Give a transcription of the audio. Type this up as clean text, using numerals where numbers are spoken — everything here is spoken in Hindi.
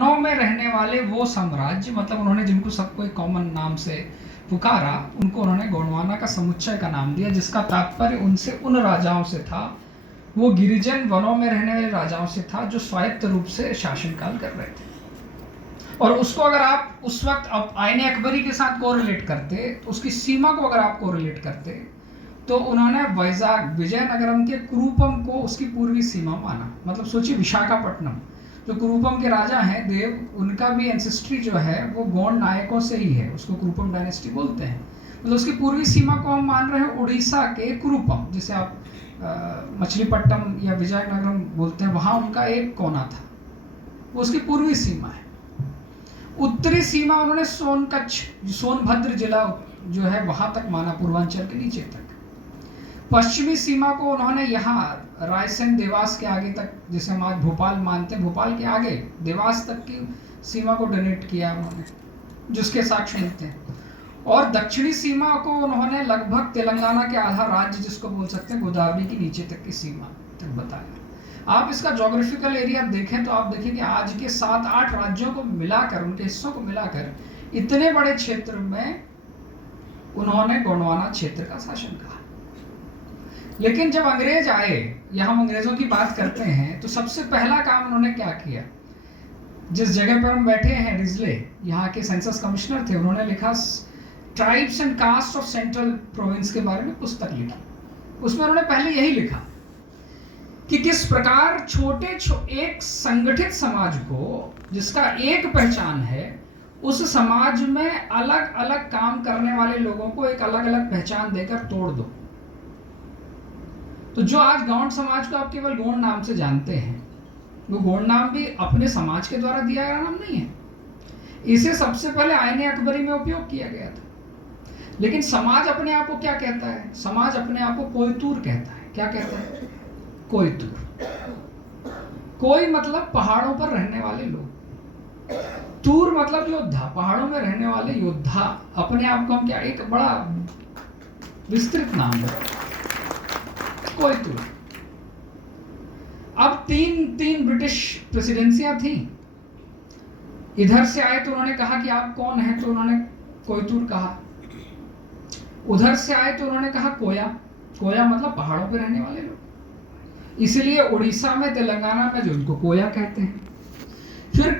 वनों में रहने वाले वो साम्राज्य, मतलब उन्होंने जिनको सबको एक कॉमन नाम से पुकारा, उनको उन्होंने गोंडवाना का समुच्चय का नाम दिया, जिसका तात्पर्य उनसे उन राजाओं से था, वो गिरिजन वनों में रहने वाले राजाओं से था जो स्वायत्त रूप से शासनकाल कर रहे थे। और उसको अगर आप उस वक्त अब आईने अकबरी के साथ कोरिलेट करते, तो उसकी सीमा को अगर आप कोरिलेट करते, तो उन्होंने वैजाग विजयनगरम के कुरूपम को उसकी पूर्वी सीमा माना। मतलब सोचिए, विशाखापट्टनम जो कुरूपम के राजा हैं देव, उनका भी एंसेस्ट्री जो है वो गोंड नायकों से ही है, उसको कुरूपम डायनेस्टी बोलते हैं। मतलब उसकी पूर्वी सीमा को हम मान रहे हैं उड़ीसा के कुरूपम, जिसे आप मछलीपट्टम या विजयनगरम बोलते हैं, वहाँ उनका एक कोना था, वो उसकी पूर्वी सीमा है। उत्तरी सीमा उन्होंने सोनकच्छ सोनभद्र जिला जो है वहाँ तक माना, पूर्वांचल के नीचे तक। पश्चिमी सीमा को उन्होंने यहाँ रायसेन देवास के आगे तक, जिसे हम आज भोपाल मानते हैं, भोपाल के आगे देवास तक की सीमा को डोनेट किया उन्होंने, जिसके साक्ष्य मिलते हैं। और दक्षिणी सीमा को उन्होंने लगभग तेलंगाना के आधा राज्य, जिसको बोल सकते हैं गोदावरी की नीचे तक की सीमा तक बताया। आप इसका ज्योग्राफिकल एरिया देखें तो आप देखें कि आज के 7-8 राज्यों को मिलाकर, उनके हिस्सों को मिलाकर, इतने बड़े क्षेत्र में उन्होंने गोंडवाना क्षेत्र का शासन कहा। लेकिन जब अंग्रेज आए, या हम अंग्रेजों की बात करते हैं, तो सबसे पहला काम उन्होंने क्या किया? जिस जगह पर हम बैठे हैं, रिजले यहाँ के सेंसस कमिश्नर थे, उन्होंने लिखा tribes and caste of central province के बारे में पुस्तक लिखी। उसमें उन्होंने पहले यही लिखा कि किस प्रकार एक संगठित समाज को, जिसका एक पहचान है, उस समाज में अलग अलग काम करने वाले लोगों को एक अलग अलग पहचान देकर तोड़ दो। तो जो आज गौंड समाज को आप केवल गोंड नाम से जानते हैं, वो गोंड नाम भी अपने समाज के द्वारा दिया गया नाम नहीं है। इसे सबसे पहले आईने अकबरी में उपयोग किया गया था। लेकिन समाज अपने आप को क्या कहता है? समाज अपने आप को कोयतूर कहता है। क्या कहता है? कोयतूर। कोई मतलब पहाड़ों पर रहने वाले लोग, तूर मतलब योद्धा, पहाड़ों में रहने वाले योद्धा। अपने आप को हम क्या, एक बड़ा विस्तृत नाम है कोयतूर। अब तीन ब्रिटिश प्रेसिडेंसियां थी। इधर से आए तो उन्होंने कहा कि आप कौन हैं, तो उन्होंने कोयतूर कहा। उधर से आए तो उन्होंने कहा कोया। कोया मतलब पहाड़ों पे रहने वाले लोग, इसलिए उड़ीसा में, तेलंगाना में जो उनको कोया कहते हैं। फिर